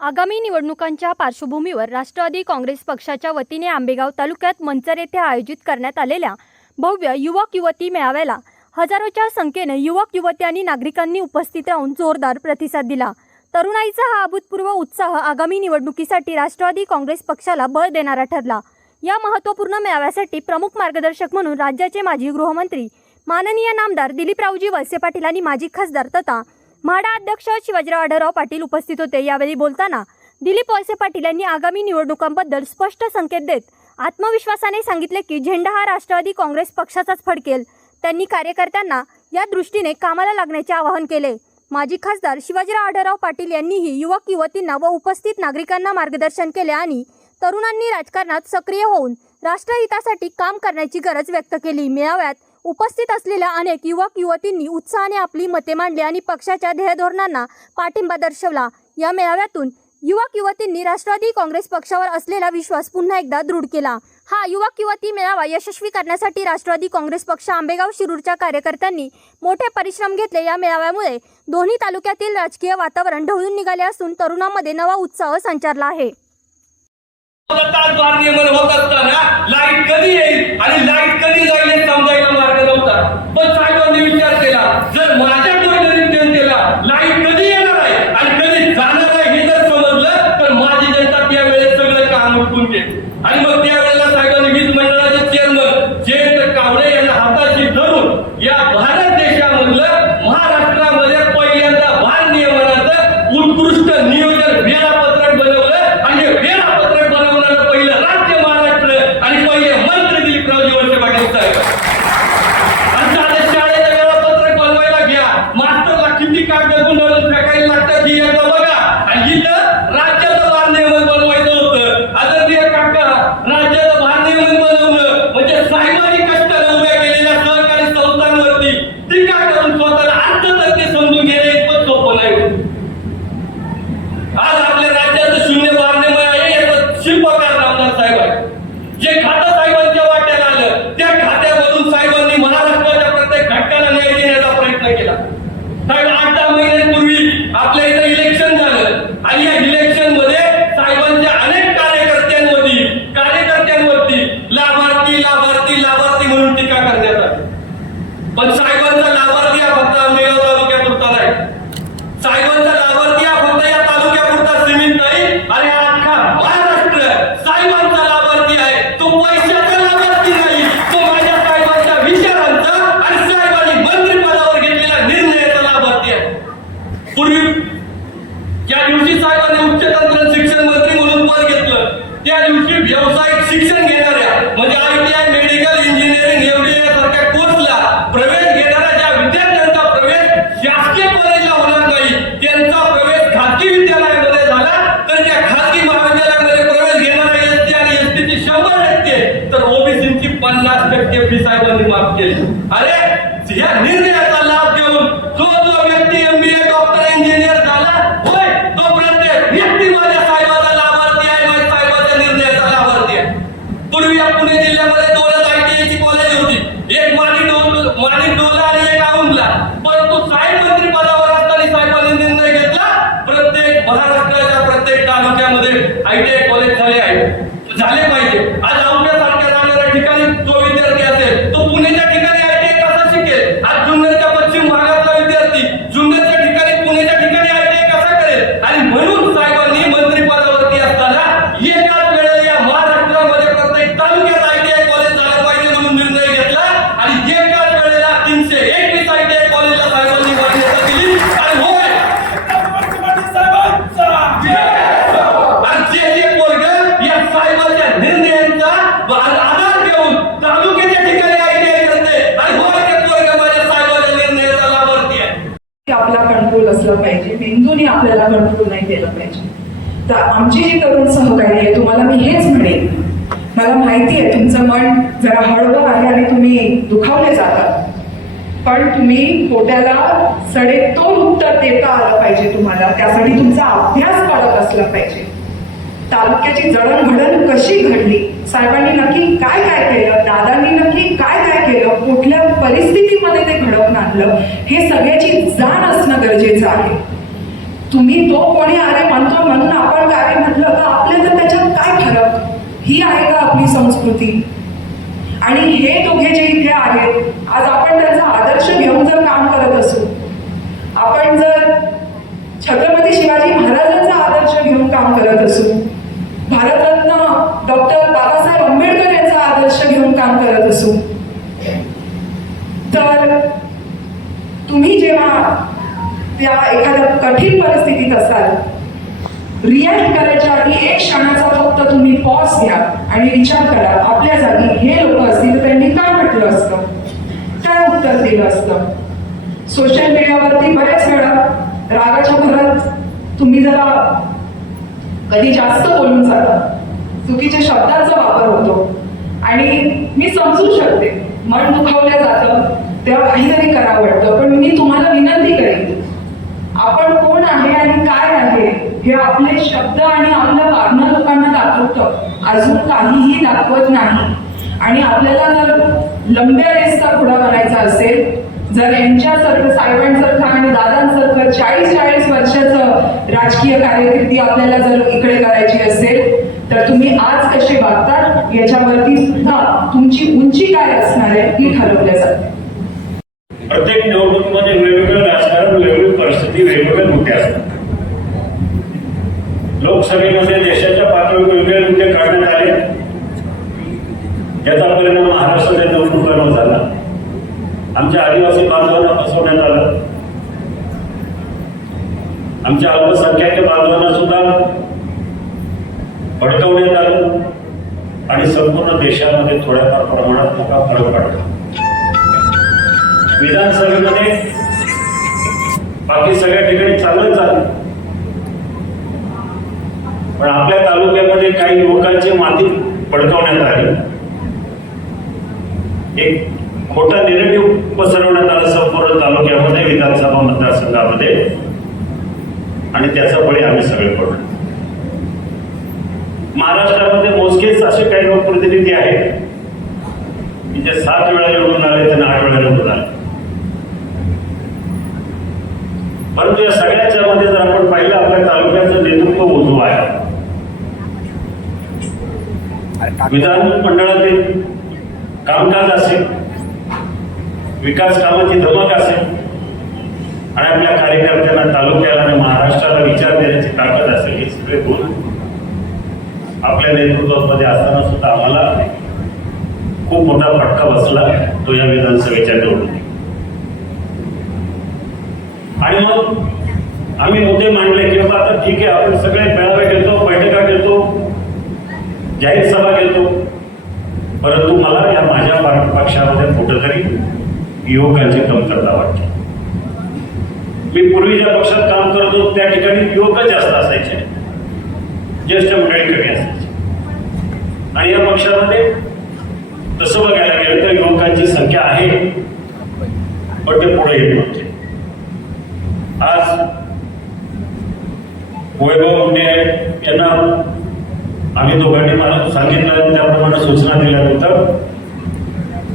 आगामी निवडणुकांच्या पार्श्वभूमीवर राष्ट्रवादी काँग्रेस पक्षाच्या वतीने आंबेगाव तालुक्यात मंचर येथे आयोजित करण्यात आलेल्या भव्य युवक युवती मेळाव्याला हजारोच्या संख्येने युवक युवती आणि नागरिकांनी उपस्थित राहून जोरदार प्रतिसाद दिला. तरुणाईचा हा अभूतपूर्व उत्साह आगामी निवडणुकीसाठी राष्ट्रवादी काँग्रेस पक्षाला बळ देणारा ठरला. या महत्त्वपूर्ण मेळाव्यासाठी प्रमुख मार्गदर्शक म्हणून राज्याचे माजी गृहमंत्री माननीय नामदार दिलीपरावजी वळसे पाटील आणि माजी खासदार तथा म्हाडा अध्यक्ष शिवाजीराव आढळराव पाटील उपस्थित होते. यावेळी बोलताना दिलीप वळसे पाटील यांनी आगामी निवडणुकांबद्दल स्पष्ट संकेत देत आत्मविश्वासाने सांगितले की झेंडा हा राष्ट्रवादी काँग्रेस पक्षाचाच फडकेल. त्यांनी कार्यकर्त्यांना या दृष्टीने कामाला लागण्याचे आवाहन केले. माजी खासदार शिवाजीराव आढळराव पाटील यांनीही युवक युवतींना व उपस्थित नागरिकांना मार्गदर्शन केले आणि तरुणांनी राजकारणात सक्रिय होऊन राष्ट्रहितासाठी काम करण्याची गरज व्यक्त केली. मेळाव्यात उपस्थित असलेल्या अनेक युवक युवतींनी उत्साहाने आपली मते मांडली आणि पक्षाच्या ध्येयधोरणांना पाठिंबा दर्शवला. या मेळाव्यातून युवक युवतींनी राष्ट्रवादी काँग्रेस पक्षावर असलेला विश्वास पुन्हा एकदा दृढ केला. हा युवक युवती मेळावा यशस्वी करण्यासाठी राष्ट्रवादी काँग्रेस पक्ष आंबेगाव शिरूरच्या कार्यकर्त्यांनी मोठे परिश्रम घेतले. या मेळाव्यामुळे दोन्ही तालुक्यातील राजकीय वातावरण ढवळून निघाले असून तरुणांमध्ये नवा उत्साह संचारला आहे. लाइट कधी येईल आणि लाइट कधी जाईल हे समजायला मार्ग नव्हता पण साहेबांनी विचार केला जर माझ्या डोळ्याने केला लाइट कधी येणार आहे आणि कधी जाणार आहे हे जर समजलं तर माझी जनता त्यावेळेस सगळं काम उठून घेईल. आणि मग त्यावेळेला साहेबांनी वीज मंडळाचे चेअरमन ज्येष्ठ कावळे यांना हाताशी धरून या तालुक्यामध्ये आयटीआय कॉलेज झाले आहे झाले पाहिजे आज औंधल्यासारख्या राहणाऱ्या ठिकाणी जो विद्यार्थी असेल तो पुण्याच्या ठिकाणी आयटीआय कसा शिकेल आज जुन्नरच्या पश्चिम भागातला विद्यार्थी जुन्नरच्या ठिकाणी पुण्याच्या ठिकाणी आयटीआय कसा करेल आणि म्हणून साहेबांनी मंत्रिपदावरती असताना एकाच वेळेला या महाराष्ट्रामध्ये प्रत्येक तालुक्यात आयटीआय कॉलेज झालं पाहिजे म्हणून निर्णय घेतला आणि एकाच वेळेला तीनशे एकवीस आयटीआय कॉलेजला साहेबांनी मान्यता दिली आणि होय आणि जे जे पोरगं या साहेबांच्या निर्णयांचा आधार घेऊन तालुक्याच्या ठिकाणी आयटीआय करते आणि होय ते पोरगं माझ्या साहेबांच्या निर्णयाचा लाभार्थी आहे की आपला कंट्रोल असला पाहिजे मेंदूने आपल्याला कंट्रोल नाही केलं पाहिजे. तर आमची जी तरुण सहकारी आहे तुम्हाला मी हेच म्हणेन. मला माहिती आहे तुमचं मन जरा हळवं आहे आणि तुम्ही दुखावले जातात पण तुम्ही पोट्याला सडेतोल उत्तर देता आलं पाहिजे तुम्हाला. त्यासाठी तुमचा अभ्यास पाळत असला पाहिजे. तालुक्याची जडणघडण कशी घडली? साहेबांनी नक्की काय काय केलं? दादांनी नक्की काय काय केलं? कुठल्या परिस्थितीमध्ये ते घडवून आणलं? हे सगळ्याची जाण असणं गरजेचं आहे. तुम्ही तो कोणी अरे म्हणतो म्हणून आपण काय म्हटलं तर आपल्या तर त्याच्यात काय फरक? ही आहे का आपली संस्कृती? आणि हे दोघे जे इथे आहेत आज आपण त्यांचा आदर्श घेऊन जर काम करत असू आपण जर छत्रपती शिवाजी महाराजांचा आदर्श घेऊन काम करत असू भारतरत्न डॉक्टर कठीण परिस्थितीत असाल रिॲक्ट करायच्या आधी एक क्षणाचा फक्त तुम्ही पॉज घ्या आणि विचार करा आपल्या जागी हे लोक असतील तर त्यांनी काय म्हटलं असतं? काय उत्तर दिलं असतं? सोशल मीडियावरती बऱ्याच वेळा रागाच्या भरात तुम्ही जरा कधी जास्त बोलून जाता चुकीच्या शब्दांचा वापर होतो. आणि मी समजू शकते मन दुखावलं जातं तेव्हा काहीतरी करावं वाटतं पण मी तुम्हाला विनंती करेन आपण कोण आहे आणि काय आहे हे आपले शब्द आणि आपलं वागणं लोकांना दाखवतं. अजून काहीही दाखवत नाही. आणि आपल्याला जर लंब्या रेसचा पुढा बनायचा असेल जर यांच्यासारखं साहेबांसारखं आणि दादांसारखं चाळीस चाळीस वर्षाचं राजकीय कार्यकिर्दी आपल्याला जर इकडे करायची असेल तर तुम्ही आज कसे वागतात याच्यावरती सुद्धा तुमची उंची काय असणार आहे ती ठरवल्या जाते. प्रत्येक निवडणुकीमध्ये वेगवेगळं राजकारण वेगवेगळं परिस्थिती वेगवेगळ्या मुद्दे असतात. लोकसभेमध्ये बाकी सगळ्या ठिकाणी चालत चाललं पण आपल्या तालुक्यामध्ये काही युवकांची माती पडकवण्यात आली. एक खोटा निरेटिव्ह पसरवण्यात आला संपूर्ण तालुक्यामध्ये विधानसभा मतदारसंघामध्ये. आणि त्याचा बळी आम्ही सगळे पडलो. महाराष्ट्रामध्ये मोजकेच असे काही लोकप्रतिनिधी आहेत. की जे सात वेळा निवडून आले त्यांना आठ वेळा निवडून आले. परंतु या सगळ्याच्या मध्ये जर आपण पाहिलं आपल्या तालुक्याचं नेतृत्व उजवं आहे. विधान मंडळातील कामकाज असेल विकास कामाची धमक असेल आणि आपल्या कार्यकर्त्यांना तालुक्याला आणि महाराष्ट्राला विचार देण्याची ताकद असेल हे सगळे गुण आपल्या नेतृत्वामध्ये असताना सुद्धा आम्हाला खूप मोठा फटका बसला तो या विधानसभेच्या निवडणुकीत. आणि मग आम्ही मुद्दे मांडले की बाबा आता ठीक आहे आपण सगळे मेळावे घेतो बैठका घेतो जाहीर सभा घेतो. परंतु मला या माझ्या पक्षामध्ये कुठंतरी युवकांची कमतरता वाटते. मी पूर्वी ज्या पक्षात काम करत होतो त्या ठिकाणी युवक जास्त असायचे. ज्येष्ठ मंडळी कमी असायची. आणि या पक्षामध्ये तसं बघायला गेलं तर युवकांची संख्या आहे पण ते पुढे येत नव्हतं. आज वैभव मुंडे यांना आम्ही दोघांनी मला सांगितलं त्याप्रमाणे सूचना दिल्यानंतर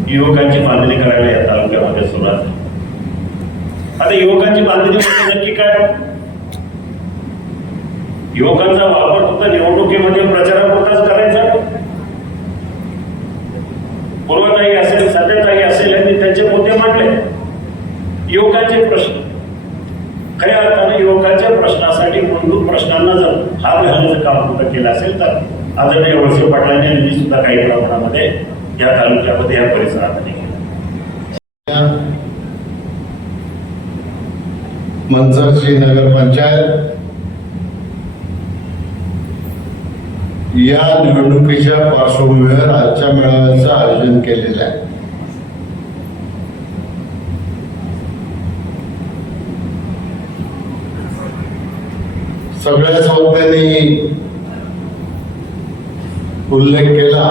युवकांची बांधणी करायला या तालुक्यामध्ये सुरुवात. आता युवकांची बांधणी म्हणजे नक्की काय? युवकांचा वापर फक्त निवडणुकीमध्ये प्रचारापुरताच करायचा? पूर्वताई असेल सध्याताई असेल यांनी त्यांचे मुद्दे मांडले. युवकांचे प्रश्न. खऱ्या अर्थानं युवकांच्या प्रश्नासाठी मूलभूत प्रश्नांना जर हा घालण्याचं काम कुठं केलं असेल तर आदरणीय वळसे पाटलांनी यांनी सुद्धा काही प्रमाणामध्ये या तालुक्यामध्ये या परिसरामध्ये केलं मंचरची नगरपंचायत या निवडणुकीच्या पार्श्वभूमीवर आजच्या मेळाव्याचं आयोजन केलेलं आहे. सगळ्याच वक्त्यांनी उल्लेख केला.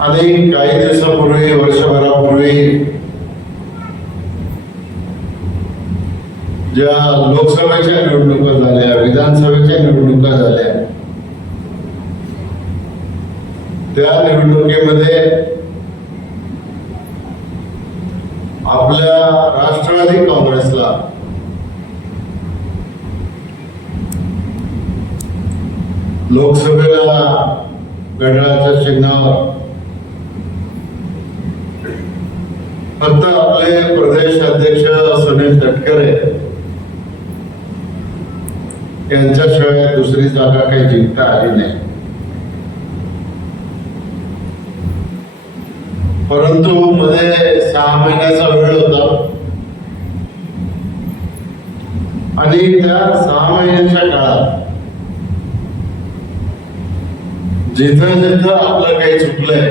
आणि काही दिवसापूर्वी वर्षभरापूर्वी ज्या लोकसभेच्या निवडणुका झाल्या विधानसभेच्या निवडणुका झाल्या त्या निवडणुकीमध्ये आपल्या राष्ट्रवादी काँग्रेसला लोकसभेला घड्याळाच्या चिन्हावर फक्त आपले प्रदेश अध्यक्ष सुनील तटकरे यांच्याशिवाय दुसरी जागा काही जिंकता आली नाही. परंतु मध्ये सहा महिन्याचा वेळ होता. आणि त्या सहा महिन्याच्या काळात जिथं जिथं आपलं काही चुकलंय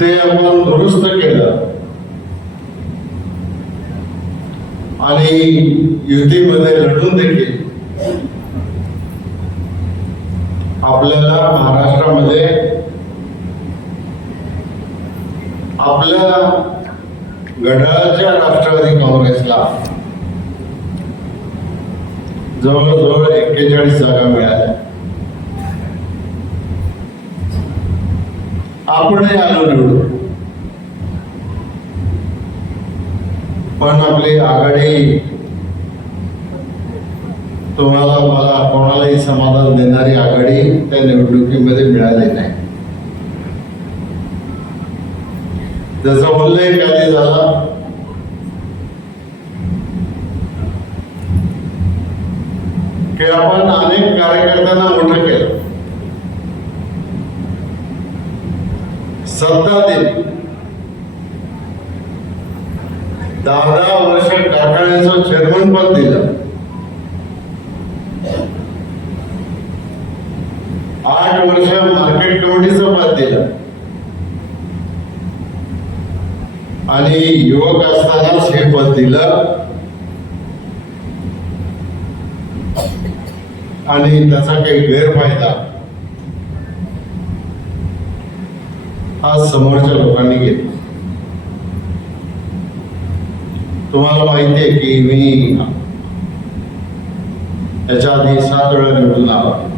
ते आपण दुरुस्त केलं. आणि युतीमध्ये लढून देखील आपल्याला महाराष्ट्रामध्ये आपल्या घड्याळाच्या राष्ट्रवादी काँग्रेसला जवळजवळ एक्केचाळीस जागा मिळाल्या. आपणही आलो निवडून. पण आपली आघाडी तुम्हाला मला कोणालाही समाधान देणारी आघाडी त्या निवडणुकीमध्ये मिळाली नाही. जसा उल्लेख आधी झाला की आपण अनेक कार्यकर्त्यांना मोठं केलं. सत्ता दिली. दहा दहा वर्ष कारखान्याचं चेअरमन पद दिलं. आठ वर्ष मार्केट कमिटीचं पद दिलं. आणि युवक असतानाच हे पद दिलं. आणि त्याचा काही गैरफायदा. हा समोरच्या लोकांनी घेतला. तुम्हाला माहिती आहे की मी याच्या आधी सात वेळा निवडून आला.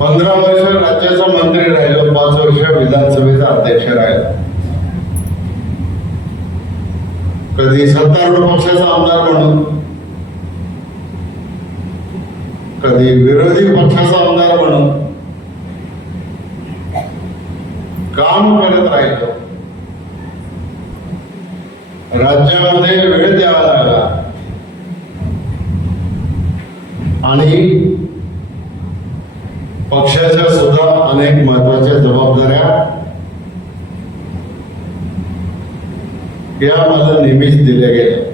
पंधरा वर्ष राज्याचा मंत्री राहिलो पाच वर्ष विधानसभेचा अध्यक्ष राहिलो. कधी सत्तारूढ पक्षाचा आमदार म्हणून कधी विरोधी पक्षाचा आमदार म्हणून काम करत राहिलो. राज्यामध्ये वेळ द्यावा लागला. आणि पक्षाच्या सुद्धा अनेक महत्त्वाच्या जबाबदाऱ्या या मला नेहमीच दिल्या गेल्या.